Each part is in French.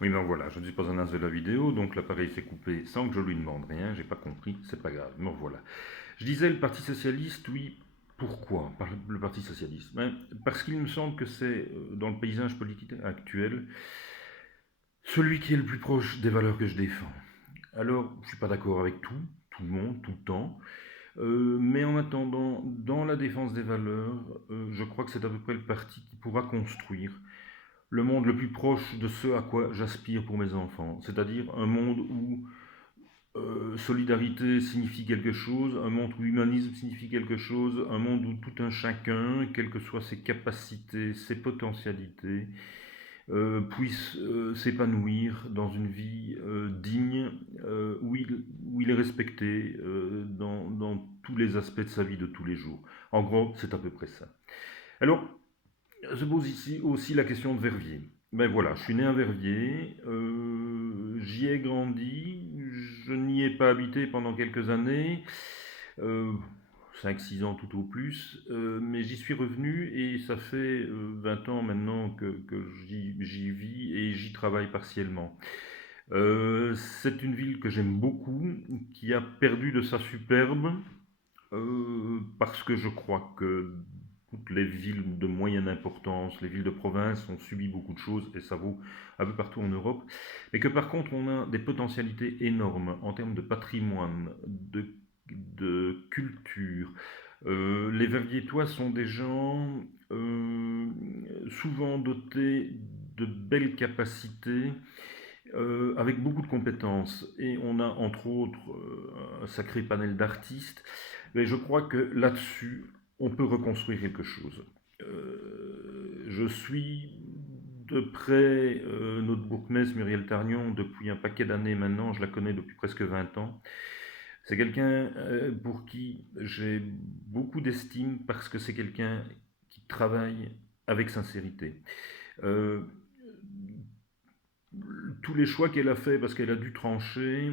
Oui, ben voilà, je ne suis pas un as de la vidéo, donc l'appareil s'est coupé sans que je lui demande rien, j'ai pas compris, c'est pas grave, me revoilà. Je disais le Parti Socialiste, oui, pourquoi par le Parti Socialiste? Parce qu'il me semble que c'est, dans le paysage politique actuel, celui qui est le plus proche des valeurs que je défends. Alors, je suis pas d'accord avec tout le monde, tout le temps, mais en attendant, dans la défense des valeurs, je crois que c'est à peu près le parti qui pourra construire le monde le plus proche de ce à quoi j'aspire pour mes enfants. C'est-à-dire un monde où solidarité signifie quelque chose, un monde où humanisme signifie quelque chose, un monde où tout un chacun, quelles que soient ses capacités, ses potentialités, puisse s'épanouir dans une vie digne, où il est respecté dans tous les aspects de sa vie de tous les jours. En gros, c'est à peu près ça. Alors, se pose ici aussi la question de Verviers. Ben voilà, je suis né à Verviers, j'y ai grandi, je n'y ai pas habité pendant quelques années, euh, 5-6 ans tout au plus, mais j'y suis revenu et ça fait 20 ans maintenant que j'y vis et j'y travaille partiellement. C'est une ville que j'aime beaucoup, qui a perdu de sa superbe, parce que je crois que toutes les villes de moyenne importance, les villes de province ont subi beaucoup de choses, et ça vaut un peu partout en Europe, mais que par contre on a des potentialités énormes en termes de patrimoine, de culture. Les Verviétois sont des gens souvent dotés de belles capacités, avec beaucoup de compétences. Et on a entre autres un sacré panel d'artistes. Mais je crois que là-dessus, on peut reconstruire quelque chose. Je suis de près notre bourgmestre Muriel Tarnion depuis un paquet d'années maintenant. Je la connais depuis presque 20 ans. C'est quelqu'un pour qui j'ai beaucoup d'estime parce que c'est quelqu'un qui travaille avec sincérité. Euh, tous les choix qu'elle a faits, parce qu'elle a dû trancher,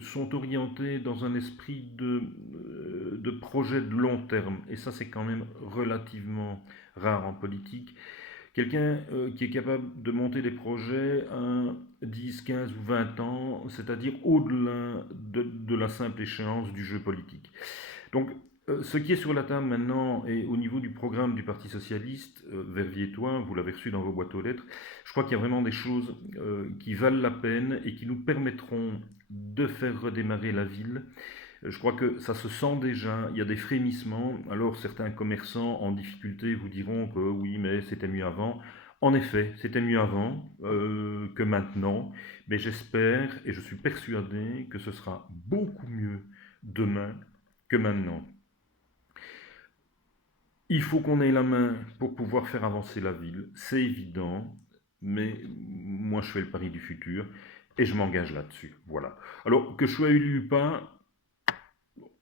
sont orientés dans un esprit de projet de long terme. Et ça, c'est quand même relativement rare en politique. Quelqu'un qui est capable de monter des projets à 10, 15 ou 20 ans, c'est-à-dire au-delà de la simple échéance du jeu politique. Donc, ce qui est sur la table maintenant, et au niveau du programme du Parti Socialiste, Verviers-Toin, vous l'avez reçu dans vos boîtes aux lettres, je crois qu'il y a vraiment des choses qui valent la peine et qui nous permettront de faire redémarrer la ville. Je crois que ça se sent déjà, il y a des frémissements. Alors certains commerçants en difficulté vous diront que oui, mais c'était mieux avant. En effet, c'était mieux avant que maintenant, mais j'espère et je suis persuadé que ce sera beaucoup mieux demain que maintenant. Il faut qu'on ait la main pour pouvoir faire avancer la ville, c'est évident, mais moi je fais le pari du futur et je m'engage là-dessus. Voilà. Alors que je sois élu ou pas,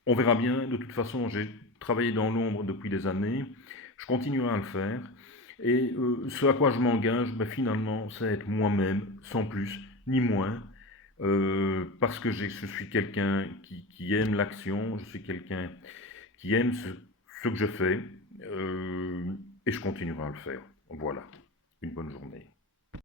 on verra bien. De toute façon, j'ai travaillé dans l'ombre depuis des années, je continuerai à le faire. Et ce à quoi je m'engage, ben, finalement, c'est être moi-même, sans plus ni moins, parce que je suis quelqu'un qui aime l'action, je suis quelqu'un qui aime ce que je fais, et je continuerai à le faire. Voilà, une bonne journée.